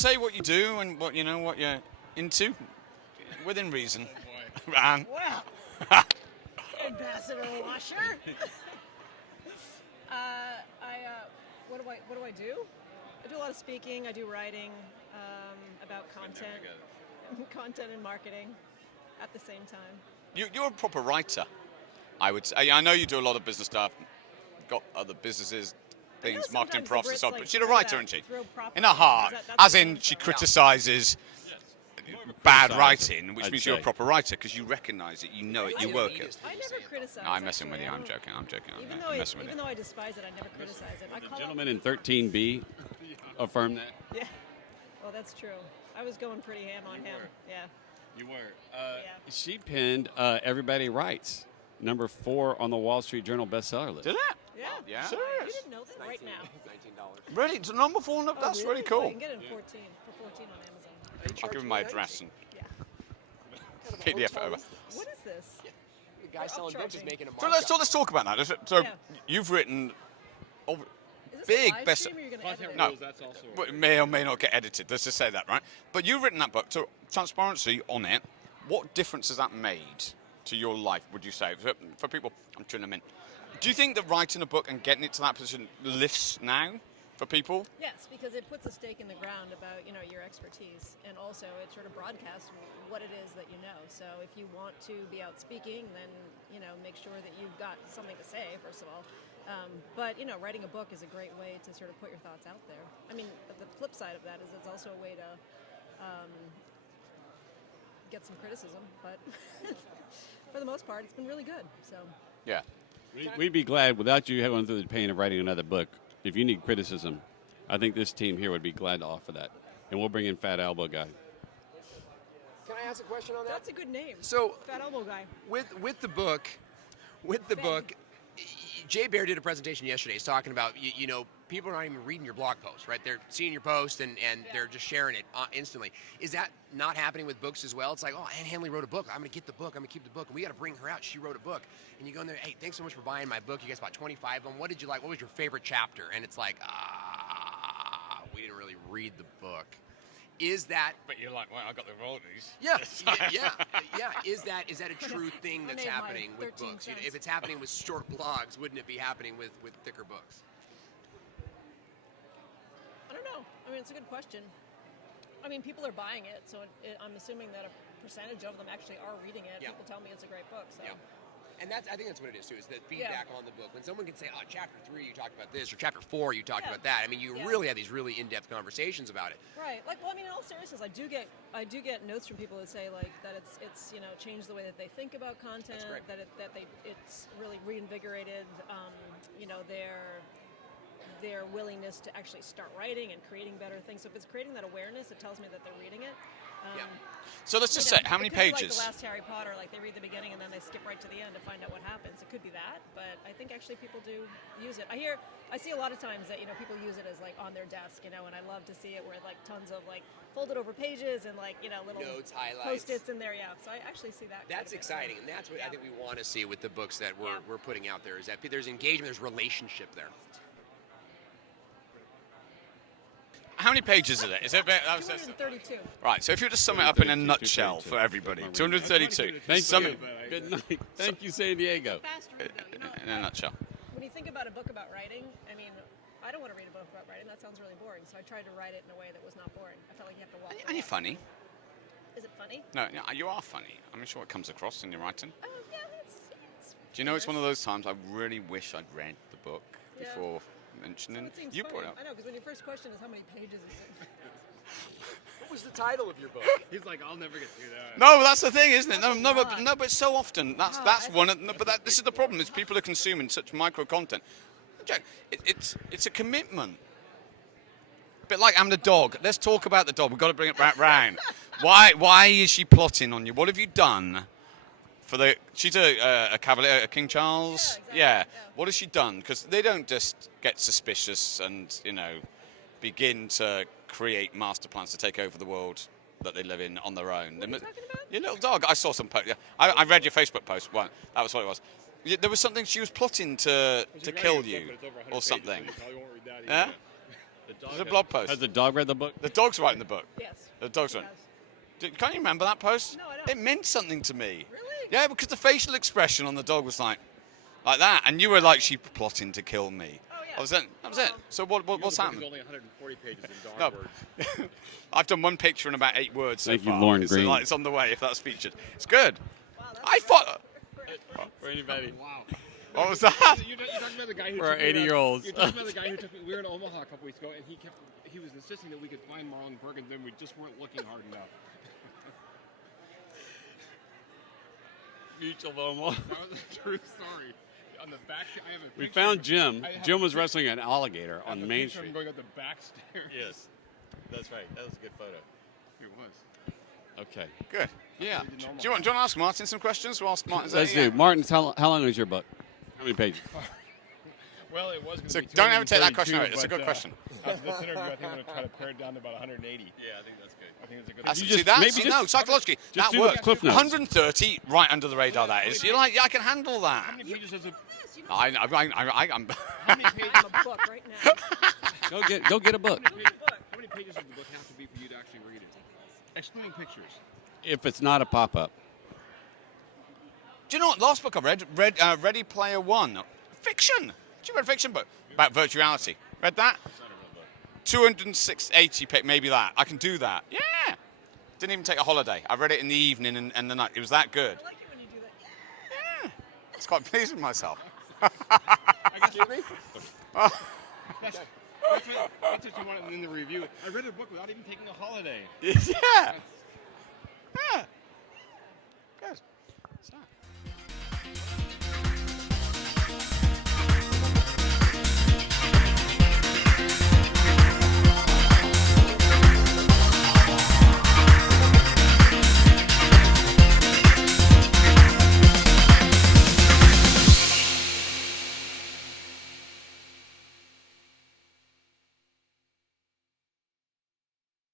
say what you do and what you're into, within reason? Oh, Ann. Wow. Ambassador Washer. What do I do? I do a lot of speaking. I do writing about content and marketing at the same time. You're a proper writer, I would say. I know you do a lot of business stuff, got other businesses, things, marketing profs and so on, but she's a writer, isn't she? In her heart, as in she criticises bad writing, which means you're a proper writer because you recognise it, you know it, you work it. I never criticize. No, I'm messing with you. I'm joking. I'm messing with you. Even though I despise it, I never criticize it. The gentleman in 13B affirmed that. Yeah. Well, that's true. I was going pretty ham on him. Yeah. You were. She penned Everybody Writes, number 4 on the Wall Street Journal bestseller list. Did it? Yeah. Yeah. You didn't know that? Right now. $19. Really? It's a number 4? That's really cool. You can get it for 14 on Amazon. I'll give him my address and Yeah. PDF it over. What is this? The guy selling books is making a So markup. let's talk about that. So you've written Is this big a live best. stream or you're gonna edit it? No, That's also but it may or may not get edited. Let's just say that, right? But you've written that book. So transparency on it. What difference has that made to your life? Would you say for people? I'm tuning them in. Do you think that writing a book and getting it to that position lifts now for people? Yes, because it puts a stake in the ground about your expertise, and also it sort of broadcasts what it is that you know. So if you want to be out speaking, then make sure that you've got something to say first of all. But writing a book is a great way to sort of put your thoughts out there. I mean, the flip side of that is it's also a way to get some criticism, but for the most part, it's been really good. So Yeah. We'd be glad, without you going through the pain of writing another book, if you need criticism, I think this team here would be glad to offer that. And we'll bring in Fat Elbow Guy. Can I ask a question on that? that's a good name. So Fat Elbow Guy. with the book, Jay Bear did a presentation yesterday. He's talking about people are not even reading your blog post, right? They're seeing your post and they're just sharing it instantly. Is that not happening with books as well? It's like, oh, Ann Handley wrote a book. I'm going to get the book. I'm going to keep the book. And we got to bring her out. She wrote a book. And you go in there, hey, thanks so much for buying my book. You guys bought 25 of them. What did you like? What was your favorite chapter? And it's like, we didn't really read the book. Is that? But you're like, well, I got the royalties. Yeah. Is that a true thing that's made my happening with 13 books? cents. If it's happening with short blogs, wouldn't it be happening with thicker books? I don't know. I mean, it's a good question. I mean, people are buying it, so I'm assuming that a percentage of them actually are reading it. Yeah. People tell me it's a great book. So. Yeah. And I think that's what it is too, is the feedback on the book. When someone can say, oh, chapter 3, you talked about this, or chapter 4, you talked about that. I mean, you really have these really in-depth conversations about it. Right. Like, well, I mean, in all seriousness, I do get notes from people that say like that it's changed the way that they think about content, that it's really reinvigorated, their willingness to actually start writing and creating better things. So if it's creating that awareness, it tells me that they're reading it. So let's just say, how many it could be pages? like the last Harry Potter, like they read the beginning and then they skip right to the end to find out what happens. It could be that, but I think actually people do use it. I see a lot of times that people use it as like on their desk, and I love to see it where like tons of like folded over pages and like little Notes, highlights. Post-its in there. Yeah, so I actually see that. That's exciting, and that's what I think we want to see with the books that we're putting out there. Is that there's engagement, there's relationship there. How many pages is it? Is it 232. Right, so if you were to sum it up in a nutshell for everybody, 232. Thank Sum you. it Good night. Thank you, San Diego. Fast read, though. in a nutshell. When you think about a book about writing, I mean, I don't want to read a book about writing. That sounds really boring. So I tried to write it in a way that was not boring. I felt like you have to walk. And you're funny. Is it funny? No, you are funny. I'm sure it comes across in your writing. Oh, yeah, it's Do you know, it's one of those times I really wish I'd read the book before mentioning. So it seems You funny. brought it up. I know, because when your first question is how many pages is it? What was the title of your book? He's like, I'll never get through that. No, that's the thing, isn't it? That's No, a lot. but so often that's one. This is the problem: is people are consuming such micro content. Jack, it's a commitment. Bit like I'm the dog. Let's talk about the dog. We've got to bring it back round. Why is she plotting on you? What have you done? She's a Cavalier, a King Charles. Yeah, exactly. What has she done? Because they don't just get suspicious and begin to create master plans to take over the world that they live in on their own. What are you talking about? Your little dog. I saw some post. Yeah. I read your Facebook post. Well, that was what it was. There was something she was plotting to kill you or something. Yeah. There's a blog post. Has the dog read the book? The dog's writing the book. Yes. The dog's He writing. does. Can't you remember that post? No, I don't. It meant something to me. Really? Yeah, because the facial expression on the dog was like that, and you were like, "She plotting to kill me." Oh, yeah. That was it. That was it. So what's happened? Only 140 pages in No. dog words. I've done one picture in about 8 words so Thank you, far. Lauren it's, Green. like, it's on the way if that's featured. It's good. Wow, that's I thought. For anybody. Wow. What was that? You're talking about the guy who For our took me around- 80-year-olds. You're talking about the guy who took me. We were in Omaha a couple weeks ago, and he was insisting that we could find Marlon Bergen, then we just weren't looking hard enough. Mutual of Omaha. That was a true story. On the back, I have a We picture found of- Jim. I have Jim a was pic- wrestling an alligator I have on a Main picture of him Street. going up the back stairs. Yes, that's right. That was a good photo. It was. Okay. Good. Yeah. Did Do normal. you want to ask Martin some questions whilst Martin's Let's there? do. Martin, how long is your book? How many pages? Well, it was going to So be don't ever take that 232, question away. It's a but, good question. After this interview, I think I'm going to try to pare it down to about 180. Yeah, I think that's good. I think it's a good. That's, You see just- that? maybe See, just- no, psychologically, just that do the works. Cliff Notes. 130, right under the radar, that is. You're like, yeah, I can handle How that. many pages does it? Yes, you know, I'm How many pages? I'm a book right now. Go get a book. How many pages does the book have to be for you to actually read it? Excluding pictures. If it's not a pop-up. Do you know what? Last book I read, Ready Player One. Fiction. Did you read a fiction book? About virtuality. Read that? 280 pick, maybe that. I can do that. Yeah. Didn't even take a holiday. I read it in the evening and the night. It was that good. I like it when you do that. Yeah. I was quite pleased with myself. Excuse me? That's what you wanted in the review. I read a book without even taking a holiday. Yeah.